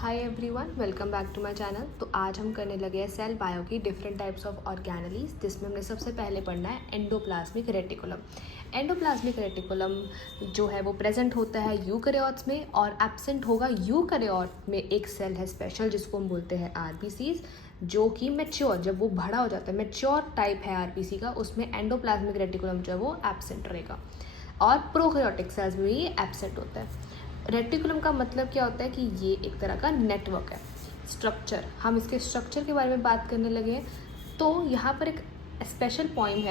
Hi everyone, welcome back to my channel. तो आज हम करने लगे हैं सेल बायो की डिफरेंट टाइप्स ऑफ ऑर्गेनेलीज, जिसमें हमने सबसे पहले पढ़ना है एंडोप्लाज्मिक रेटिकुलम। एंडोप्लाज्मिक रेटिकुलम जो है वो प्रेजेंट होता है यूकैरियोट्स में और एब्सेंट होगा यूकैरियोट में। एक सेल है स्पेशल जिसको हम बोलते हैं आरबीसीज, जो कि मैच्योर, जब वो बड़ा हो जाता है, मैच्योर टाइप है आरबीसी का, उसमें एंडोप्लाज्मिक रेटिकुलम जो है वो एब्सेंट रहेगा। और प्रोकैरियोटिक सेल्स में ये एब्सेंट होता है। रेटिकुलम का मतलब क्या होता है कि ये एक तरह का नेटवर्क है। स्ट्रक्चर, हम इसके स्ट्रक्चर के बारे में बात करने लगे हैं। तो यहाँ पर एक स्पेशल पॉइंट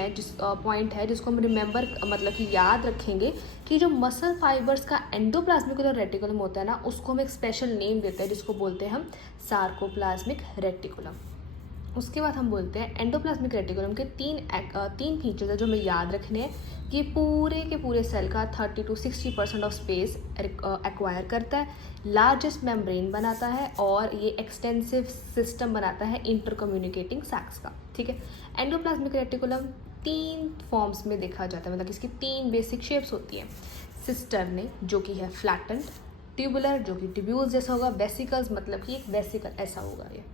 है जिसको हम रिमेंबर, मतलब कि याद रखेंगे कि जो मसल फाइबर्स का एंडोप्लाज्मिक रेटिकुलम होता है ना, उसको हम एक स्पेशल नेम देते हैं जिसको बोलते हैं हम सार्कोप्लाज्मिक रेटिकुलम। उसके बाद हम बोलते हैं एंडोप्लाज्मिक रेटिकुलम के तीन फीचर्स है जो हमें याद रखने हैं। ये पूरे के पूरे सेल का 30 to 60% ऑफ स्पेस एक्वायर करता है, लार्जेस्ट मेम्ब्रेन बनाता है और ये एक्सटेंसिव सिस्टम बनाता है इंटर कम्युनिकेटिंग सैक्स का। ठीक है, एंडोप्लाज्मिक रेटिकुलम 3 फॉर्म्स में देखा जाता है, मतलब इसकी 3 बेसिक शेप्स होती हैं। सिस्टर्ने जो कि है फ्लैटेंड, ट्यूबुलर जो कि ट्यूब्यूल्स जैसा होगा, वेसिकल्स मतलब कि एक वेसिकल ऐसा होगा ये।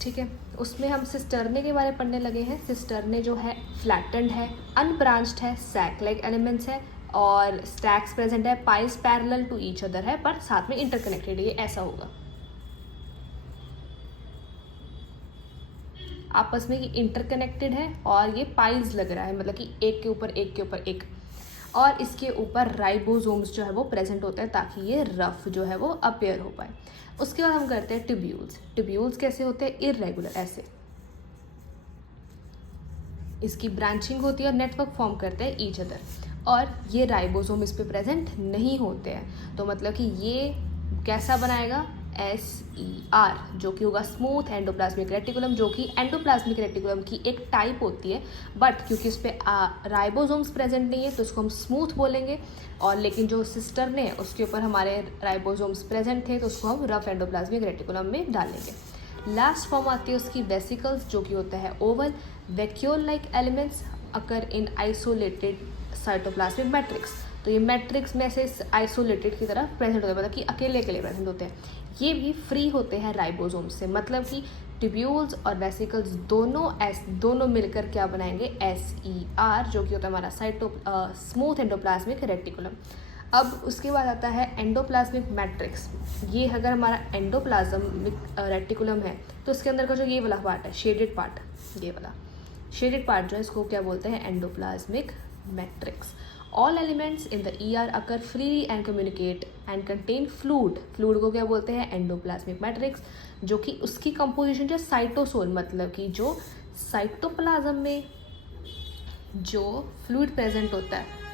ठीक है, उसमें हम सिस्टर्ने के बारे में पढ़ने लगे हैं। सिस्टर्ने जो है फ्लैटेंड है, अनब्रांच्ड है, सैक लाइक एलिमेंट्स है और स्टैक्स प्रेजेंट है, पाइस पैरेलल टू ईच अदर है पर साथ में इंटरकनेक्टेड है, ये ऐसा होगा आपस में, ये इंटरकनेक्टेड है और ये पाइल्स लग रहा है, मतलब कि एक के ऊपर एक के ऊपर एक। और इसके ऊपर राइबोसोम्स जो है वो प्रेजेंट होता है ताकि ये रफ जो है वो अपेयर हो पाए। उसके बाद हम करते हैं ट्यूब्यूल्स। ट्यूब्यूल्स कैसे होते हैं? इररेगुलर ऐसे, इसकी ब्रांचिंग होती है और नेटवर्क फॉर्म करते हैं ईच अदर, और ये राइबोसोम इस पे प्रेजेंट नहीं होते हैं। तो मतलब कि ये कैसा बनाएगा? SER, जो कि होगा स्मूथ एंडोप्लाज्मिक रेटिकुलम, जो कि एंडोप्लाज्मिक रेटिकुलम की एक टाइप होती है। बट क्योंकि इस पर राइबोसोम्स प्रेजेंट नहीं है तो इसको हम स्मूथ बोलेंगे। और लेकिन जो सिस्टर्ने है उसके ऊपर हमारे राइबोसोम्स प्रेजेंट थे तो उसको हम रफ एंडोप्लाज्मिक रेटिकुलम में डालेंगे। लास्ट फॉर्म आती है उसकी वेसिकल्स, जो कि होता है ओवल। वैक्यूल लाइक एलिमेंट्स अकर इन आइसोलेटेड साइटोप्लाज्मिक मैट्रिक्स। तो ये मैट्रिक्स में से आइसोलेटेड की तरह प्रेजेंट होते हैं, मतलब कि अकेले अकेले प्रेजेंट होते हैं। ये भी फ्री होते हैं राइबोसोम से, मतलब कि ट्यूब्यूल्स और वेसिकल्स दोनों मिलकर क्या बनाएंगे? SER, जो कि होता है हमारा स्मूथ एंडोप्लाज्मिक रेटिकुलम। अब उसके बाद आता है एंडोप्लाज्मिक मैट्रिक्स। ये अगर हमारा एंडोप्लाज्मिक रेटिकुलम है तो उसके अंदर का जो ये वाला पार्ट है, शेडेड पार्ट, ये वाला शेडेड पार्ट जो है इसको क्या बोलते हैं? Endoplasmic matrix. All elements in the ER occur freely and communicate and contain fluid. Fluid को क्या बोलते हैं? एंडोप्लाज्मिक मैट्रिक्स, जो कि उसकी कंपोजिशन जो साइटोसोल, मतलब कि जो साइटोप्लाज्म में जो फ्लूइड प्रेजेंट होता है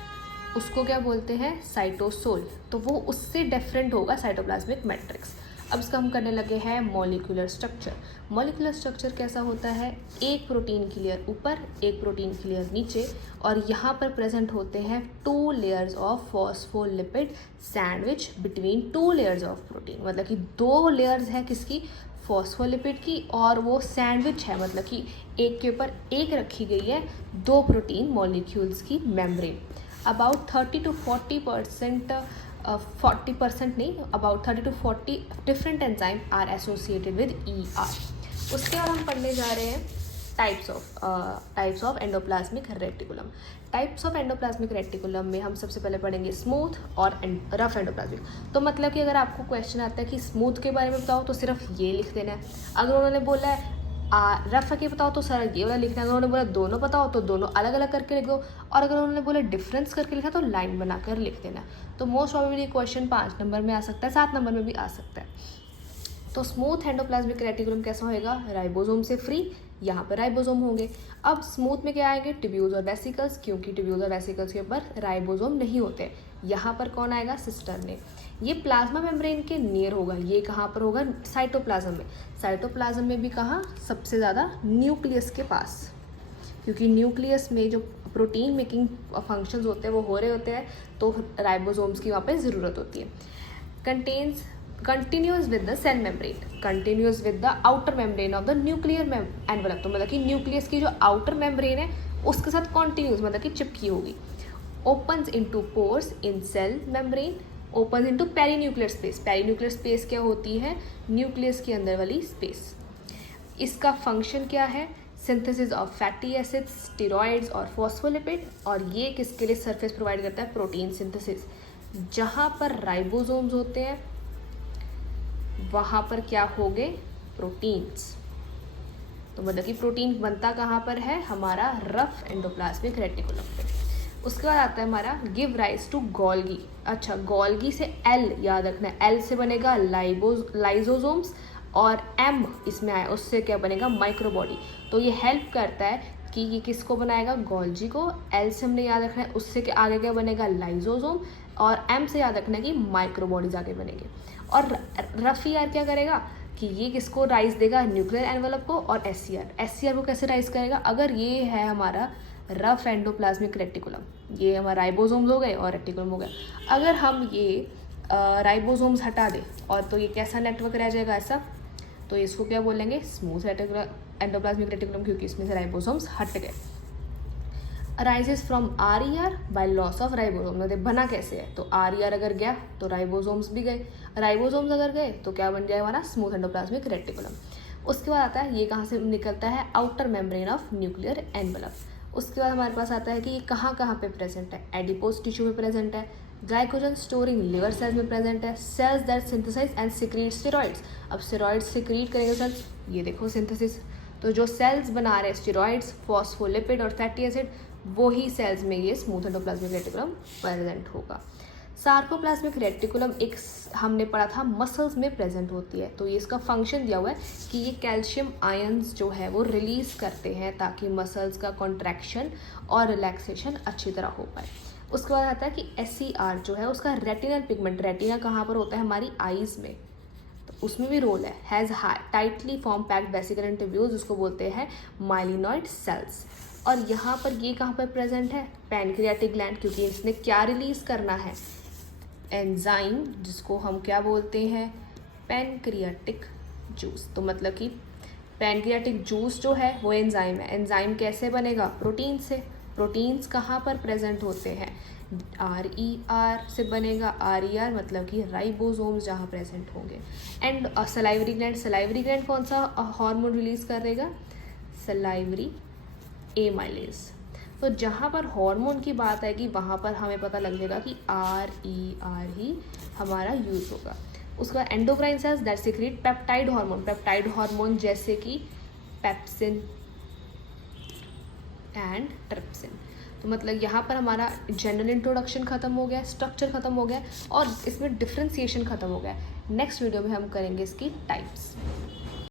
उसको क्या बोलते हैं? साइटोसोल। तो वो उससे डिफरेंट होगा साइटोप्लाज्मिक मैट्रिक्स। अब इसका हम करने लगे हैं मॉलिक्यूलर स्ट्रक्चर। मॉलिक्यूलर स्ट्रक्चर कैसा होता है? एक प्रोटीन की लेयर ऊपर, एक प्रोटीन की लेयर नीचे, और यहाँ पर प्रेजेंट होते हैं 2 layers of phospholipid sandwich between 2 layers of protein. मतलब कि 2 लेयर्स है किसकी? फॉस्फोलिपिड की, और वो सैंडविच है, मतलब कि एक के ऊपर एक रखी गई है 2 प्रोटीन मॉलिक्यूल्स की मेम्ब्रेन। अबाउट 30 to 40%, 40% नहीं, about 30 to 40 different enzyme are associated with ER। उसके बाद हम पढ़ने जा रहे हैं types of endoplasmic reticulum. Types of endoplasmic reticulum में हम सबसे पहले पढ़ेंगे स्मूथ और रफ एंडोप्लाज्मिक। तो मतलब कि अगर आपको क्वेश्चन आता है कि स्मूथ के बारे में बताओ तो सिर्फ ये लिख देना है। अगर उन्होंने बोला है रफ के बताओ तो सर ये वाला लिखना है। अगर उन्होंने बोला दोनों बताओ तो दोनों अलग अलग करके लिख दो, और अगर उन्होंने बोला डिफरेंस करके लिखा तो लाइन बनाकर लिख देना। तो मोस्ट प्रोबेबली क्वेश्चन 5 नंबर में आ सकता है, 7 नंबर में भी आ सकता है। तो स्मूथ एंडोप्लाज्मिक रेटिकुलम कैसा होएगा? राइबोसोम से फ्री, यहाँ पर राइबोसोम होंगे। अब स्मूथ में क्या आएंगे? ट्यूब्यूल्स और वेसिकल्स, क्योंकि ट्यूब्यूल्स और वेसिकल्स के ऊपर राइबोसोम नहीं होते। यहाँ पर कौन आएगा? सिस्टर्ने। ये प्लाज्मा मेम्ब्रेन के नियर होगा। ये कहाँ पर होगा? साइटोप्लाज्म में। साइटोप्लाज्म में भी कहाँ? सबसे ज़्यादा न्यूक्लियस के पास, क्योंकि न्यूक्लियस में जो प्रोटीन मेकिंग फंक्शंस होते हैं वो हो रहे होते हैं, तो राइबोसोम्स की वहाँ पे ज़रूरत होती है। Contains continuous with the cell membrane, continuous with the outer membrane of the nuclear envelope। तो मतलब कि न्यूक्लियस की जो आउटर मेम्ब्रेन है उसके साथ कॉन्टिन्यूस, मतलब कि चिपकी होगी। opens into pores in cell membrane, open into perinuclear space. Perinuclear space क्या होती है? न्यूक्लियस के अंदर वाली स्पेस। इसका फंक्शन क्या है? Synthesis of fatty acids, steroids और फॉस्फोलिपिड। और ये किसके लिए सरफेस प्रोवाइड करता है? Protein synthesis. जहाँ पर राइबोसोम्स होते हैं वहाँ पर क्या हो गए? प्रोटीन्स। तो मतलब कि प्रोटीन बनता कहाँ पर है? हमारा रफ एंडोप्लाज्मिक रेटिकुलम पे। उसके बाद आता है हमारा गिव राइज टू गोल्गी। अच्छा, गोल्गी से एल याद रखना है, एल से बनेगा लाइजोसोम्स और एम इसमें आया उससे क्या बनेगा? माइक्रोबॉडी। तो ये हेल्प करता है कि ये किसको बनाएगा? गोल्जी को। एल से हमने याद रखना है, उससे के आगे क्या बनेगा? लाइजोसोम। और एम से याद रखना है कि माइक्रोबॉडीज आगे बनेंगे। और रफ ईआर क्या करेगा कि ये किसको राइज देगा? न्यूक्लियर एनवेलप को। और एससीआर को कैसे राइज करेगा? अगर ये है हमारा रफ एंडोप्लाज्मिक रेटिकुलम, ये हमारा राइबोसोम्स हो गए और रेटिकुलम हो गया। अगर हम ये राइबोसोम्स हटा दें और तो ये कैसा नेटवर्क रह जाएगा? ऐसा। तो इसको क्या बोलेंगे? स्मूथ एंडोप्लाज्मिक रेटिकुलम, क्योंकि इसमें से राइबोसोम्स हट गए। Arises from R by loss of ribosome. मतलब बना कैसे है? तो आर अगर गया तो राइबोसोम्स भी गए, राइबोसोम्स अगर गए तो क्या बन जाएगा? हमारा स्मूथ एंडोप्लाज्मिक रेटिकुलम। उसके बाद आता है ये कहाँ से निकलता है? Outer membrane of nuclear envelope. उसके बाद हमारे पास आता है कि ये कहाँ कहाँ पे प्रेजेंट है? एडिपोज टिश्यू में प्रेजेंट है, ग्लाइकोजन स्टोरिंग लिवर सेल्स में प्रेजेंट है, cells that synthesize and secrete steroids. अब स्टेरॉइड्स सिक्रीट करेंगे सेल्स, ये देखो सिंथेसिस। तो जो सेल्स बना रहे हैं स्टेरॉइड्स, फॉस्फोलिपिड और फैटी एसिड, वो ही सेल्स में ये स्मूथ एंडोप्लाज्मिक रेटिकुलम प्रेजेंट होगा। सार्कोप्लाज्मिक रेटिकुलम एक हमने पढ़ा था मसल्स में प्रेजेंट होती है। तो ये इसका फंक्शन दिया हुआ है कि ये कैल्शियम आयंस जो है वो रिलीज करते हैं ताकि मसल्स का कॉन्ट्रैक्शन और रिलैक्सेशन अच्छी तरह हो पाए। उसके बाद आता है कि एससीआर जो है उसका रेटिनल पिगमेंट, रेटिना कहाँ पर होता है? हमारी आईज में, तो उसमें भी रोल है। Has tightly form packed vesicle interviews, उसको बोलते हैं माइलिनॉइड सेल्स। और यहाँ पर ये कहाँ पर प्रेजेंट है? पैनक्रियाटिक ग्लैंड, क्योंकि इसने क्या रिलीज करना है? एंजाइम, जिसको हम क्या बोलते हैं? Pancreatic juice. तो मतलब कि पैनक्रियाटिक जूस जो है वो एंजाइम है। एंजाइम कैसे बनेगा? प्रोटीन से। प्रोटीन्स कहाँ पर प्रेजेंट होते हैं? आर से बनेगा आर मतलब कि राइबोसोम्स जहाँ प्रेजेंट होंगे। And salivary gland, salivary gland कौन सा हार्मोन रिलीज करेगा? Salivary amylase. तो जहाँ पर हार्मोन की बात आएगी वहाँ पर हमें पता लग जाएगा कि आर ही हमारा यूज होगा। उसके बाद endocrine cells that secrete peptide hormone, peptide hormone जैसे कि पेप्सिन एंड ट्रिप्सिन। तो मतलब यहाँ पर हमारा जनरल इंट्रोडक्शन खत्म हो गया, स्ट्रक्चर खत्म हो गया और इसमें डिफ्रेंसिएशन खत्म हो गया। नेक्स्ट वीडियो में हम करेंगे इसकी टाइप्स।